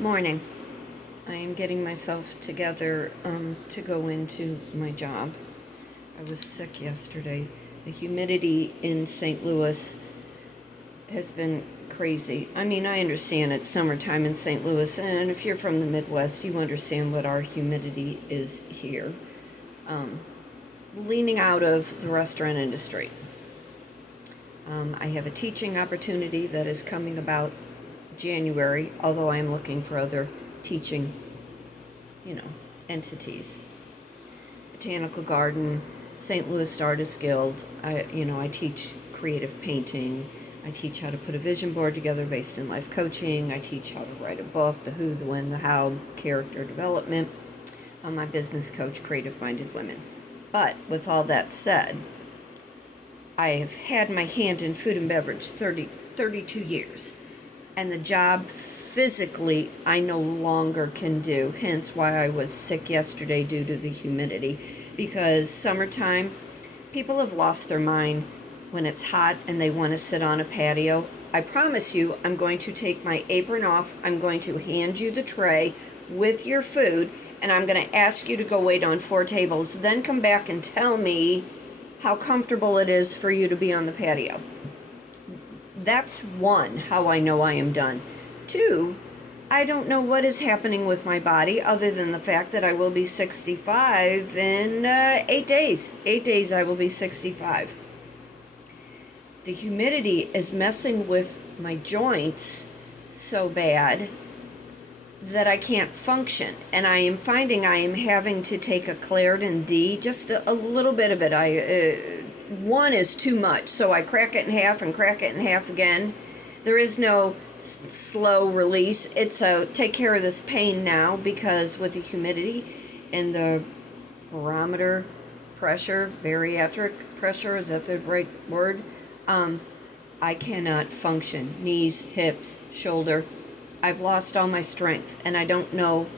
Morning. I am getting myself together to go into my job. I was sick yesterday. The humidity in St. Louis has been crazy. I mean, I understand it's summertime in St. Louis, and if you're from the Midwest, you understand what our humidity is here. Leaning out of the restaurant industry. I have a teaching opportunity that is coming about January, although I am looking for other teaching, entities. Botanical Garden, St. Louis Artists Guild. I teach creative painting. I teach how to put a vision board together based in life coaching. I teach how to write a book, the who, the when, the how, character development. I'm a business coach, creative-minded women. But with all that said, I have had my hand in food and beverage 32 years. And the job physically I no longer can do, hence why I was sick yesterday due to the humidity. Because summertime, people have lost their mind when it's hot and they want to sit on a patio. I promise you, I'm going to take my apron off, I'm going to hand you the tray with your food, and I'm going to ask you to go wait on 4 tables, then come back and tell me how comfortable it is for you to be on the patio. That's one, how I know I am done. 2, I don't know what is happening with my body other than the fact that I will be 65 in 8 days. 8 days I will be 65. The humidity is messing with my joints so bad that I can't function. And I am finding I am having to take a Claritin D, just a little bit of it. One is too much, so I crack it in half and crack it in half again. There is no slow release. It's a take care of this pain now, because with the humidity and the barometer pressure, bariatric pressure, is that the right word? I cannot function. Knees, hips, shoulder. I've lost all my strength, and I don't know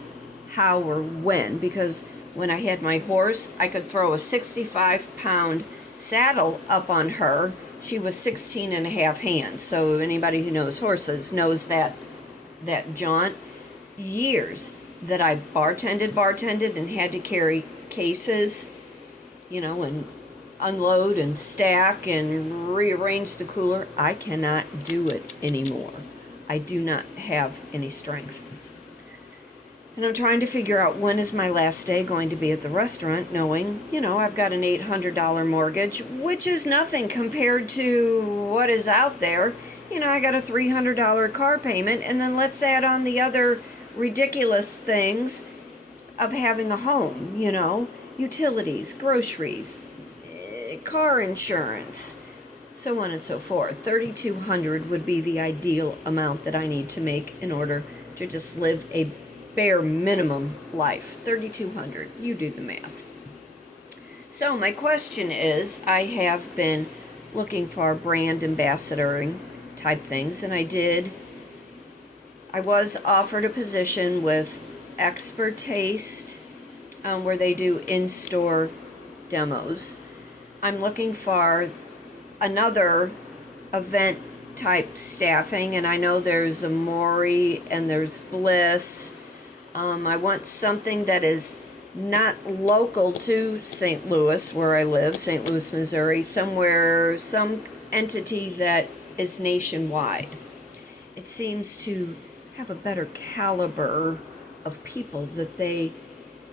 how or when, because when I had my horse, I could throw a 65-pound saddle up on her. She was 16 and a half hands. So anybody who knows horses knows that jaunt. Years that I bartended and had to carry cases, and unload and stack and rearrange the cooler. I cannot do it anymore. I do not have any strength. And I'm trying to figure out when is my last day going to be at the restaurant, knowing, I've got an $800 mortgage, which is nothing compared to what is out there. I got a $300 car payment, and then let's add on the other ridiculous things of having a home, utilities, groceries, car insurance, so on and so forth. $3,200 would be the ideal amount that I need to make in order to just live a bare minimum life. $3,200. You do the math. So my question is, I have been looking for brand ambassadoring type things, and I was offered a position with Expert Taste, where they do in-store demos. I'm looking for another event type staffing, and I know there's Amori and there's Bliss. I want something that is not local to St. Louis, where I live, St. Louis, Missouri, some entity that is nationwide. It seems to have a better caliber of people that they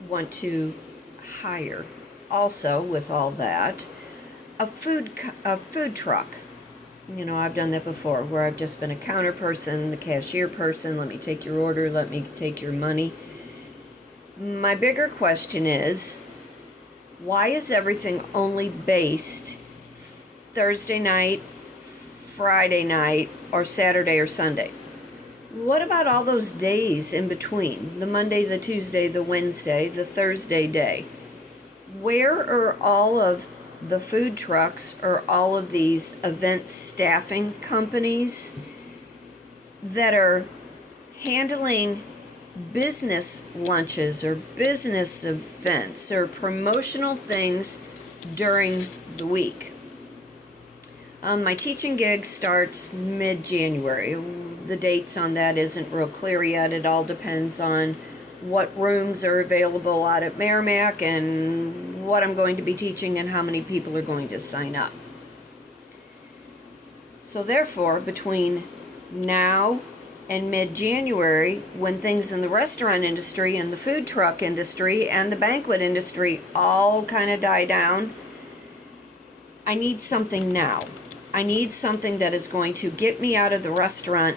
want to hire. Also, with all that, a food truck. I've done that before, where I've just been a counter person, the cashier person. Let me take your order, let me take your money. My bigger question is, why is everything only based Thursday night, Friday night, or Saturday or Sunday? What about all those days in between? The Monday, the Tuesday, the Wednesday, the Thursday day? Where are all of the food trucks or all of these event staffing companies that are handling business lunches or business events or promotional things during the week? My teaching gig starts mid-January. the dates on that isn't real clear yet. It all depends on what rooms are available out at Merrimack and what I'm going to be teaching and how many people are going to sign up. So therefore, between now and mid-January, when things in the restaurant industry and the food truck industry and the banquet industry all kind of die down, I need something now. I need something that is going to get me out of the restaurant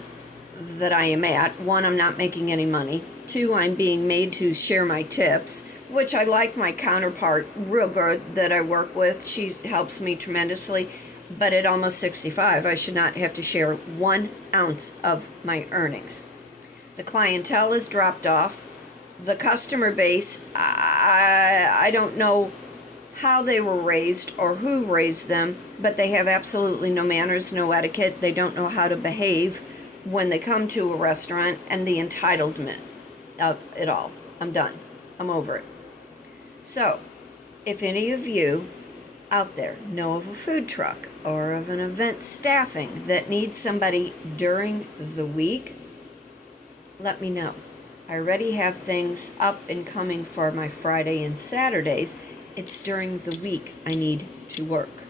that I am at. One, I'm not making any money. Two, I'm being made to share my tips, which I like my counterpart real good that I work with. She helps me tremendously. But at almost 65, I should not have to share 1 ounce of my earnings. The clientele has dropped off. The customer base, I don't know how they were raised or who raised them, but they have absolutely no manners, no etiquette. They don't know how to behave when they come to a restaurant, and the entitlement of it all. I'm done. I'm over it. So, if any of you out there know of a food truck or of an event staffing that needs somebody during the week, let me know. I already have things up and coming for my Friday and Saturdays. It's during the week I need to work.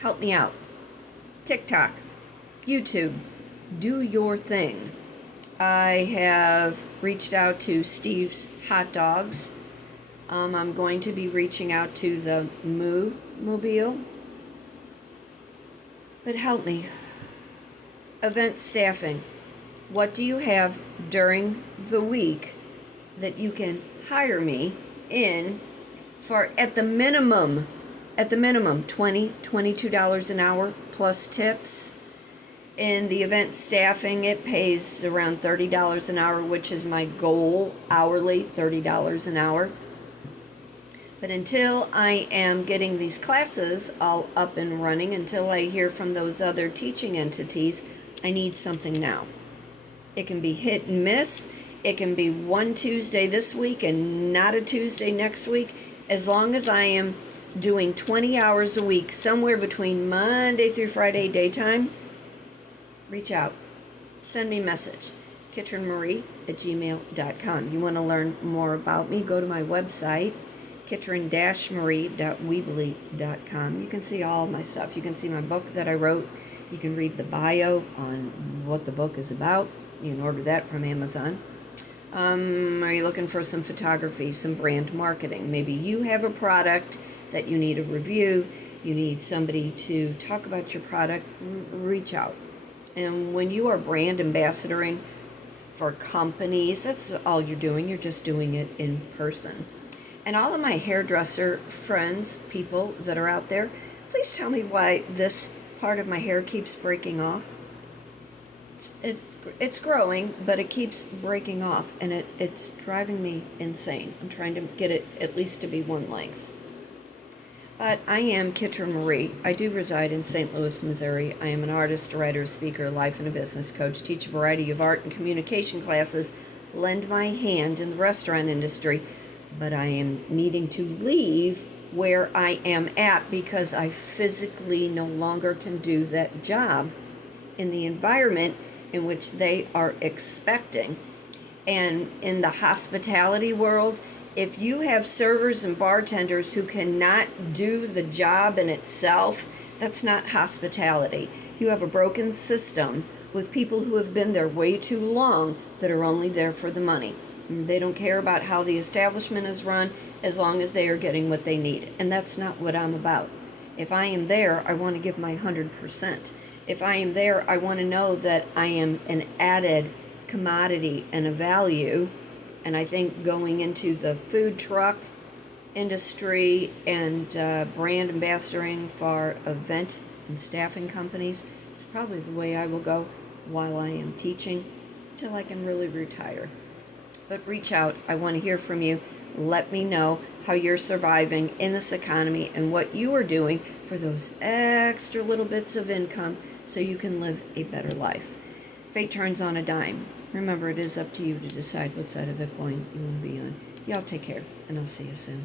Help me out. TikTok, YouTube, do your thing. I have reached out to Steve's Hot Dogs. I'm going to be reaching out to the Mobile. But help me. Event staffing. What do you have during the week that you can hire me in for at the minimum $20, $22 an hour plus tips? In the event staffing, it pays around $30 an hour, which is my goal hourly, $30 an hour. But until I am getting these classes all up and running, until I hear from those other teaching entities, I need something now. It can be hit and miss. It can be one Tuesday this week and not a Tuesday next week. As long as I am doing 20 hours a week, somewhere between Monday through Friday daytime, reach out. Send me a message. kitrynmarie@gmail.com. You want to learn more about me, go to my website, kitryn-marie.weebly.com. You can see all my stuff. You can see my book that I wrote. You can read the bio on what the book is about. You can order that from Amazon. Are you looking for some photography, some brand marketing? Maybe you have a product that you need a review. You need somebody to talk about your product. Reach out. And when you are brand ambassadoring for companies, that's all you're doing. You're just doing it in person. And all of my hairdresser friends, people that are out there, please tell me why this part of my hair keeps breaking off. It's growing, but it keeps breaking off, and it's driving me insane. I'm trying to get it at least to be one length. But I am Kitryn Marie. I do reside in St. Louis, Missouri. I am an artist, writer, speaker, life and a business coach, teach a variety of art and communication classes, lend my hand in the restaurant industry, but I am needing to leave where I am at because I physically no longer can do that job in the environment in which they are expecting. And in the hospitality world, if you have servers and bartenders who cannot do the job in itself, that's not hospitality. You have a broken system with people who have been there way too long that are only there for the money. They don't care about how the establishment is run as long as they are getting what they need. And that's not what I'm about. If I am there, I want to give my 100%. If I am there, I want to know that I am an added commodity and a value. And I think going into the food truck industry and brand ambassadoring for event and staffing companies is probably the way I will go while I am teaching till I can really retire. But reach out. I want to hear from you. Let me know how you're surviving in this economy and what you are doing for those extra little bits of income so you can live a better life. Fate turns on a dime. Remember, it is up to you to decide what side of the coin you want to be on. Y'all take care, and I'll see you soon.